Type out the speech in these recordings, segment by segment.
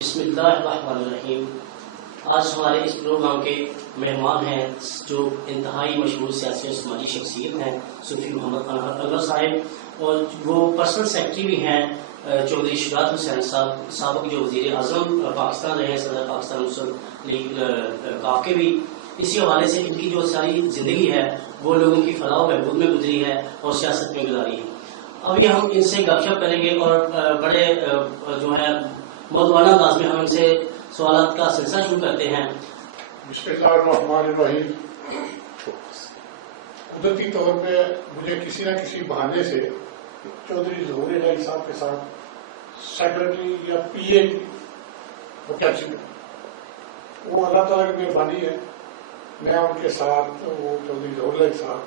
بسم اللہ الرحمن الرحیم۔ آج ہمارے اس پروگرام کے مہمان ہیں جو انتہائی مشہور سیاسی اور سماجی شخصیت ہیں صوفی محمد انور صاحب، اور وہ پرسنل سیکرٹری بھی ہیں چودھری شجاعت حسین صاحب، سابق جو وزیر اعظم پاکستان رہے ہیں، صدر پاکستان مسلم لیگ کاف کے بھی۔ اسی حوالے سے ان کی جو ساری زندگی ہے وہ لوگوں کی فلاح و بہبود میں گزری ہے اور سیاست میں گزاری ہے۔ ابھی ہم ان سے گپ شپ کریں گے اور بڑے جو ہے موضوعانہ انداز میں ہم ان سے سوالات کا سلسلہ شروع کرتے ہیں۔ بسم اللہ الرحمن الرحیم۔ قدرتی طور پہ مجھے کسی نہ کسی بہانے سے چودھری ظہور الہی صاحب کے ساتھ سیکرٹری یا پی اے کی ویکینسی میں، وہ اللہ تعالیٰ کی مہربانی ہے، میں ان کے ساتھ وہ چودھری ظہور الہی صاحب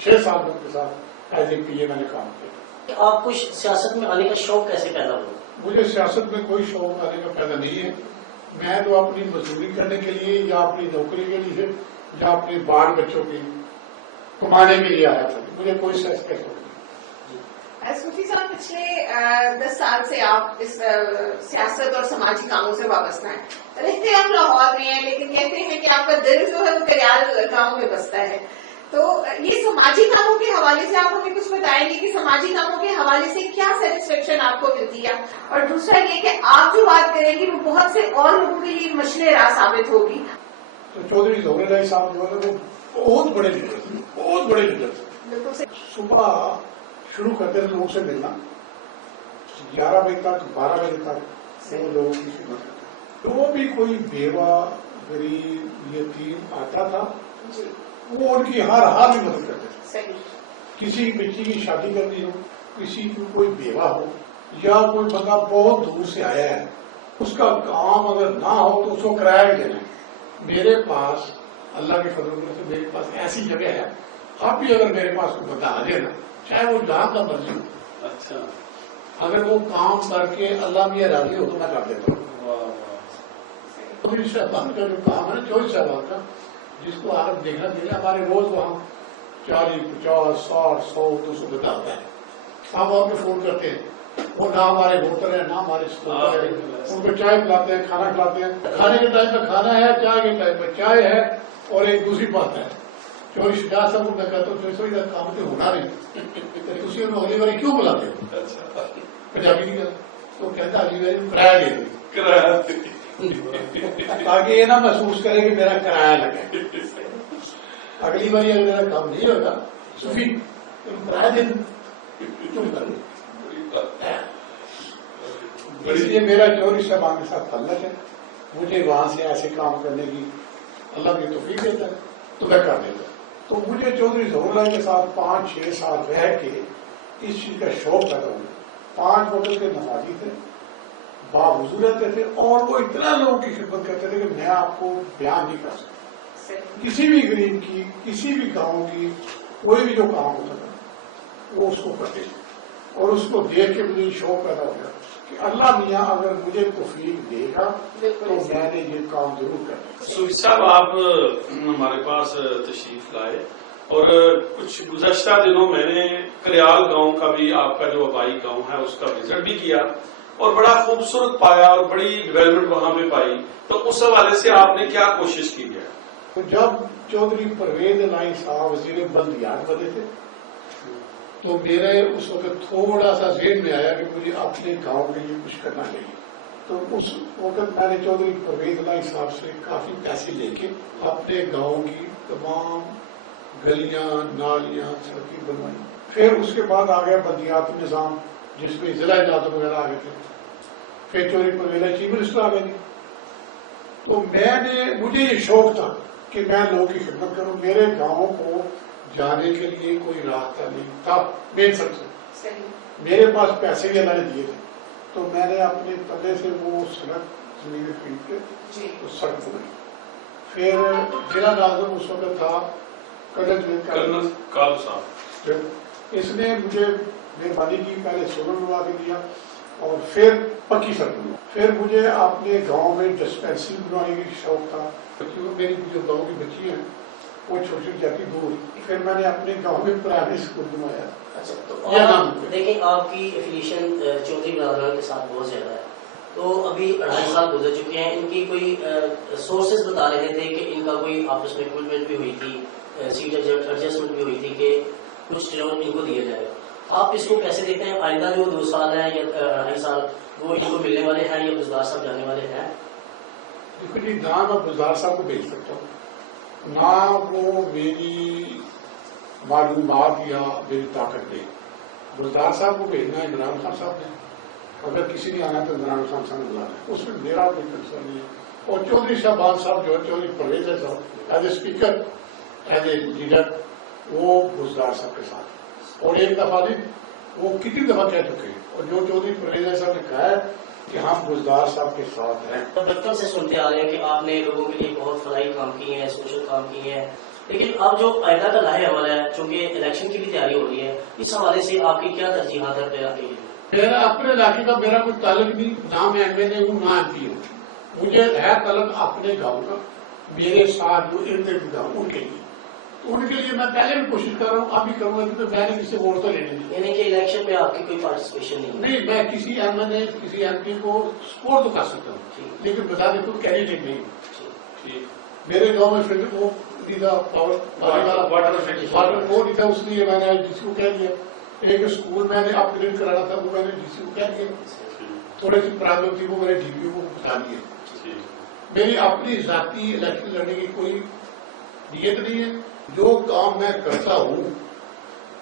6 سال کے ساتھ ایز اے پی اے میں نے کام کیا۔ آپ کو سیاست میں آنے کا شوق کیسے پیدا ہوا؟ مجھے سیاست میں کوئی شوق آنے کا پیدا نہیں ہے، میں تو اپنی مزدوری کرنے کے لیے یا اپنی نوکری کے لیے یا اپنے بال بچوں کی کمانے کے لیے آیا تھا، مجھے کوئی سیاست کا شوق نہیں۔ صوفی صاحب، پچھلے 10 سال سے آپ اس سیاست اور سماجی کاموں سے وابستہ ہیں، رہتے ہم لاہور میں ہیں لیکن کہتے ہیں کہ آپ کا دل جو ہے وہ کریال گاؤں میں بستا ہے، تو یہ سماجی کاموں کے حوالے سے آپ ہمیں کچھ بتائیں گے کہ سماجی کاموں کے حوالے سے کیا سیٹسفیکشن آپ کو ملتی ہے، اور دوسرا یہ کہ آپ جو بات کریں گی وہ بہت سے اور لوگوں کے لیے مشعل راہ ثابت ہوگی۔ تو چودھری ظہور الہی صاحب جو ہے وہ بہت بڑے لیڈر تھے، صبح شروع کرتے تھے لوگوں سے ملنا، 11 بجے تک 12 بجے تک وہ لوگوں کی خدمت کرتے، جو بھی کوئی بیوہ غریب یتیم آتا تھا وہ ان کی ہر حال میں مدد کرتے تھے۔ کسی بچی کی شادی کرنی ہو، کسی کی کوئی بیوہ ہو، یا کوئی بندہ بہت دور سے آیا ہے، اس کا کام اگر نہ ہو تو اس کو کرایہ بھی دینا ہے۔ میرے پاس اللہ کے فضل سے میرے پاس ایسی جگہ ہے، اب بھی اگر میرے پاس کوئی بندہ آ جائے نا، چاہے وہ جہاں کا مرضی ہو، اچھا اگر وہ کام کر کے اللہ میں راضی ہو تو میں کر دیتا ہوں۔ صاحبان کا جو کام ہے نا، 24 صاحبان کا، جس کو آپ دیکھنا چاہیے، ہمارے روز وہاں 40 50 60 100 200 بندہ آتا ہے، ہم اور کے فون کرتے ہیں، وہ نہ ہمارے ہوٹل ہے نہ ہمارے اسکول ہے، ان کو چائے پلاتے ہیں، کھانا کھلاتے ہیں، کھانے کے ٹائم پہ کھانا ہے، چائے کے ٹائم پہ چائے ہے، اور ایک دوسری بات ہے جو شجاعت صاحب کو میں کہتا ہوں تو ادھر کام تو ہونا نہیں، تھی انہوں اگلی باری کیوں بلاتے ہو؟ پنجابی نہیں کہتا تو کہتا اگلی باری کرایہ دے دیں تاکہ یہ نہ محسوس کرے کہ میرا کرایہ لگے، اگلی باری اگر میرا کام نہیں ہوگا صوفی تم کرایہ دے دوں، اس لیے میرا چودھری صاحبان کے ساتھ تعلق ہے، مجھے وہاں سے ایسے کام کرنے کی اللہ کی توفیق دیتا ہے تو میں کر دیتا ہوں۔ تو مجھے چودھری ظہور الہی کے ساتھ 5-6 سال رہ کے اس چیز کا شوق پیدا ہوا۔ 5 وقت کے نمازی تھے، باوضو رہتے تھے، اور وہ اتنا لوگوں کی خدمت کرتے تھے کہ میں آپ کو بیان نہیں کر سکتا۔ کسی بھی غریب کی، کسی بھی گاؤں کی کوئی بھی جو کام ہوتا تھا وہ اس کو کرتے تھے، اور اس کو دیکھ کے مجھے شوق پیدا ہو گیا کہ اللہ میاں اگر مجھے توفیق دے گا تو میں نے یہ کام ضرور کرنا۔ صوفی صاحب، آپ ہمارے پاس تشریف لائے، اور کچھ گزشتہ دنوں میں نے کریال گاؤں کا بھی، آپ کا جو آبائی گاؤں ہے اس کا وزٹ بھی کیا، اور بڑا خوبصورت پایا اور بڑی ڈیولپمنٹ وہاں پہ پائی، تو اس حوالے سے آپ نے کیا کوشش کی ہے؟ تو جب چودھری پرویز الہی صاحب وزیر بلدیات بنے تھے تو میرے اس وقت تھوڑا سا ذہن میں آیا کہ مجھے اپنے گاؤں کے لیے کچھ کرنا چاہیے، تو اس وقت میں نے چودھری پرویز الہی صاحب سے کافی پیسے لے کے اپنے گاؤں کی تمام گلیاں نالیاں سڑکیں بنوائی۔ پھر اس کے بعد آ گیا بلدیاتی نظام جس میں ضلع اجلاس وغیرہ آ گئے تھے، پھر چودھری پرویز الہی چیف منسٹر آ گئے، تو مجھے یہ شوق تھا کہ میں لوگوں کی خدمت کروں۔ میرے گاؤں کو جانے کے لیے کوئی راستہ نہیں تھا، مین سب سے میرے پاس پیسے بھی اللہ نے دیے تھے، تو میں نے اپنے پلے سے وہ سڑک زمین خرید کے اس سڑک بنائی۔ پھر ضلع ناظم اس وقت تھا کرنل کالو صاحب، اس نے مجھے مہربانی کی، پہلے سولر بنوا کے دیا اور پھر پکی سڑک بنوا۔ پھر مجھے اپنے گاؤں میں ڈسپینسری بنوانے کی شوق تھا، میری جو گاؤں کی بچی ہیں وہ چھوٹی جاتی دور، پھر میں نے اپنے گاؤں میں پرائمری اسکول بنوایا۔ دیکھیں آپ کی ایفیلیشن چودھری برادران کے ساتھ بہت زیادہ ہے، تو ابھی 2.5 سال گزر چکے ہیں، ان کی کوئی سورسز بتا رہے تھے کہ ان کا کوئی آپس میں ایگریمنٹ بھی ہوئی تھی، سیٹ ایڈجسٹمنٹ بھی ہوئی تھی کہ کچھ ٹرم ان کو دیا جائے. آپ اس کو کیسے دیکھتے ہیں؟ آئندہ جو 2 سال ہیں یا 2.5 سال وہ ان کو ملنے والے ہیں یا بزدار صاحب جانے والے ہیں؟ دیکھو جی، نہ میں بزدار صاحب کو بھیج سکتا ہوں، نہ وہ میری معلومات یا میری طاقت دے. بزدار صاحب کو بھیجنا ہے عمران خان صاحب نے، اگر کسی نے آنا تو عمران خان صاحب نے بلانا ہے، اس میں میرا کوئی کنسرن نہیں ہے. اور چودھری شہباز صاحب جو ہے، چودھری پرویز صاحب as a speaker, as a leader, وہ بزدار صاحب کے ساتھ. اور ایک دفعہ نہیں، وہ کتنی دفعہ کہہ چکے ہیں، اور جو چودھری پرویز صاحب نے کہا ہے کہ ہم بزدار صاحب کے ساتھ ہیں. بچپن سے سنتے آ رہے ہیں کہ آپ نے لوگوں کے لیے بہت فلاحی کام کیے ہیں، سوشل کام کیے ہیں، لیکن اب جو آئندہ کا لاہے عمل ہے، چونکہ الیکشن کی بھی تیاری ہو رہی ہے، اس حوالے سے آپ کی کیا ترجیحات ہے اپنے علاقے کے لیے؟ میرا اپنے علاقے کا میرا کوئی تعلق نہیں، نہ میں ایم ایل اے ہوں نہ ایم پی ہوں. مجھے ہے تعلق اپنے گاؤں کا، میرے ساتھ جو ارد گرد گاؤں ان کے لیے. تو ان کے لیے میں پہلے بھی کوشش کر رہا ہوں، ابھی کروں گا، کیونکہ میں نے کسی ووٹ تو لینے نہیں. یعنی کہ الیکشن میں آپ کی کوئی پارٹیسپیشن نہیں؟ میں کسی ایم ایل اے کسی ایم پی کو سپورٹ تو کر سکتا ہوں، لیکن بتا دیں کوئی کینڈیڈیٹ نہیں ہوں. میرے گاؤں میں پھر وہ وہ نہیں تھا، اس لیے میں نے ڈی سی کو کہہ دیا. ایک اسکول میں نے اپ گریڈ کرانا تھا، وہ میں نے ڈی سی کو کہہ دیا. تھوڑی سی پرابلم تھی، وہ میں نے ڈی پی او کو بتا دیا. میری اپنی ذاتی الیکشن لڑنے کی کوئی نیت نہیں ہے. جو کام میں کرتا ہوں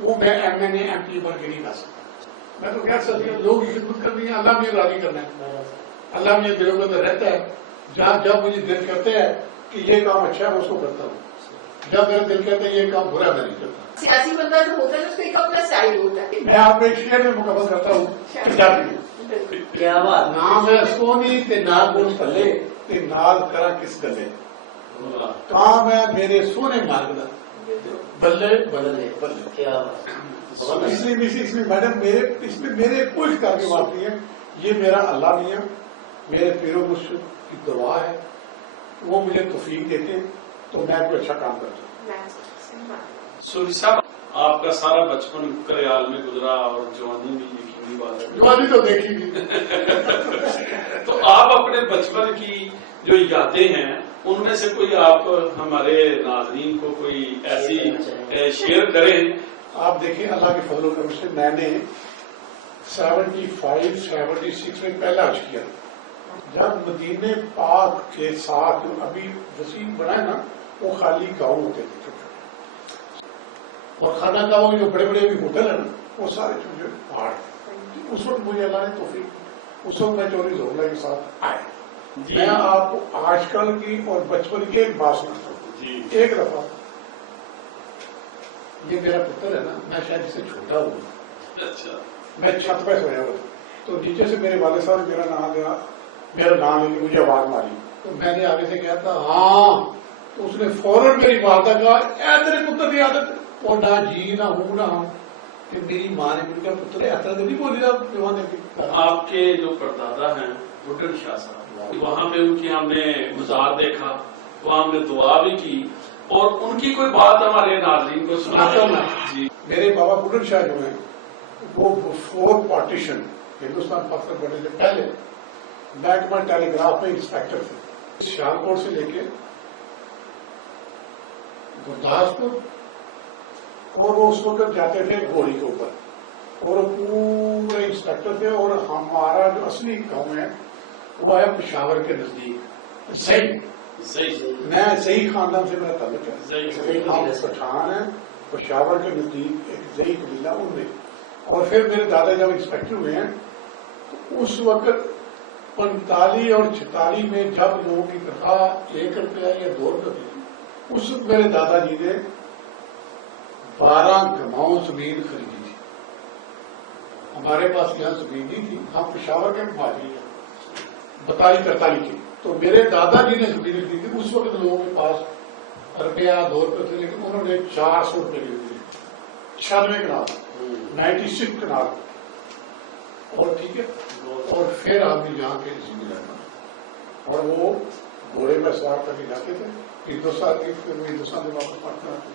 وہ میں M N A M P بن کے نہیں کر سکتا. میں تو کہہ سکتی ہوں لوگوں کی خدمت کرنی ہے، اللہ مجھے راضی کرنا ہے. اللہ مجھے دلوں کے اندر رہتا ہے، جب مجھے دل کرتا ہے کہ یہ کام اچھا ہے میں اس کو کرتا ہوں، جب میرا دل کہتا ہے یہ کام برا میں نہیں کرتا. سیاسی بندہ جو ہوتا ہے اس کا ایک اپنا اسٹائل ہوتا ہے. میں آپ کو ایک شعر میں مکمل کرتا ہوں. کیا بات؟ نام ہے سونی تے نال بول تھلے تے نال کرا کس گلے، کام ہے میرے سونے مارگ دا بلے بلے بلے. کیا بات؟ اس میں میڈم اس میں میرے کوئی اختیار کی بات نہیں ہے. یہ میرا اللہ نہیں ہے، میرے پیر و مرشد کی دعا ہے، وہ مجھے توفیق دیتے ہیں تو میں کوئی اچھا کام کرتا ہوں. سوری صاحب، آپ کا سارا بچپن کریال میں گزرا اور جوانی بھی یقینی بات ہے. جوانی تو دیکھی نہیں. تو آپ اپنے بچپن کی جو یادیں ہیں ان میں سے کوئی آپ ہمارے ناظرین کو کوئی ایسی شیئر کریں. آپ دیکھیں اللہ کے فضل و کرم سے میں نے 75-76 میں پہلا حج کیا. جب مدینے پاک کے ساتھ ابھی وسیم بنا ہے نا، وہ خالی گاؤں ہوتے تھے، اور خانہ گاؤں جو بڑے بڑے بھی ہوٹل ہیں نا وہ سارے چھوٹے پہاڑ. اس وقت مجھے اللہ نے توفیق، اس وقت میں چوری زورلا کے ساتھ آئے. میں آپ کو آج کل کی اور بچپن کی ایک بات سناتا ہوں. ایک دفعہ یہ میرا پتر ہے نا، میں شاید اس سے چھوٹا ہوں، میں چھت پہ سویا ہوا تو نیچے سے میرے والد صاحب نے میرا نام لے کے مجھے آواز ماری. تو میں نے آگے سے کہا تھا ہاں، تو اس نے فوراً میری والدہ کہا اے تیرے پتر کی عادت، اور نہ جی نہ ہوں نہ ہوں. کہ میری ماں نے مجھے کہا پتر ایسا تو نہیں بولی تھا جوانے کی. آپ کے جو پردادا ہیں بڈھن شاہ صاحب، وہاں پہ ان کی ہم نے مزار دیکھا، وہاں ہم نے دعا بھی کی، اور ان کی کوئی بات ہمارے ناظرین کو سناتا ہوں. جی، میرے بابا بڈھن شاہ جو ہیں وہ فور پارٹیشن ہندوستان پاکستان بننے سے پہلے محکمہ ٹیلی گراف میں انسپیکٹر تھے. شاہکوٹ سے لے کے گرداسپور، اور وہ اس وقت جاتے تھے گھوڑی کے اوپر، اور وہ پورے انسپیکٹر تھے. اور ہمارا جو اصلی گاؤں ہے وہ ہے پشاور کے نزدیک صحیح. میں صحیح خاندان سے میرا تعلق ہے، ہم پٹھان ہیں، پشاور کے نزدیک ایک صحیح قبیلہ ان میں. اور پھر میرے دادا جب انسپیکٹر ہوئے ہیں تو اس وقت 45 اور 46 میں جب لوگوں کی تنخواہ 1 روپیہ یا 2 روپے تھی، اس وقت میرے دادا جی نے 12 گماؤں زمین خریدی تھی. ہمارے پاس یہاں زمین نہیں تھی، ہم پشاور کے مہاجر ہیں 42-43 کے. تو میرے دادا جی نے زمین خریدی تھی. اس وقت لوگوں کے پاس روپیہ 2 روپے تھے، لیکن انہوں نے 400 روپے لے لیے. 96 کنال 96 کنال. اور ٹھیک ہے، اور پھر آپ نے یہاں کے زمین رہنا، اور وہ گھوڑے میں سوار کر کے جاتے تھے ہندوستان کی، پھر وہ ہندوستان میں واپس پڑھتے آتے.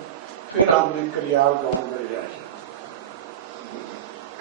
پھر ہم نے کریال گاؤں میں رہا.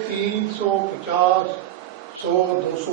350, 100, 200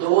2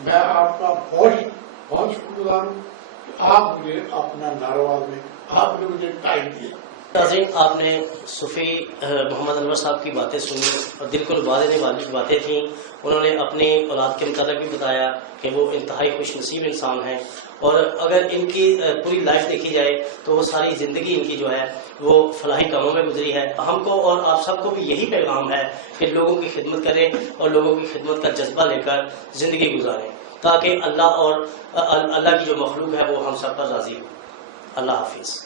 میں آپ کا بہت بہت شکر گزار ہوں کہ آپ مجھے اپنا ناروال میں آپ نے مجھے ٹائم دیا. ناظرین، آپ نے صوفی محمد انور صاحب کی باتیں سنی اور دل کو لبا دینے والی باتیں تھیں. انہوں نے اپنی اولاد کے متعلق بھی بتایا کہ وہ انتہائی خوش نصیب انسان ہیں، اور اگر ان کی پوری لائف دیکھی جائے تو وہ ساری زندگی ان کی جو ہے وہ فلاحی کاموں میں گزری ہے. ہم کو اور آپ سب کو بھی یہی پیغام ہے کہ لوگوں کی خدمت کریں اور لوگوں کی خدمت کا جذبہ لے کر زندگی گزاریں، تاکہ اللہ اور اللہ کی جو مخلوق ہے وہ ہم سب پر راضی ہو. اللہ حافظ.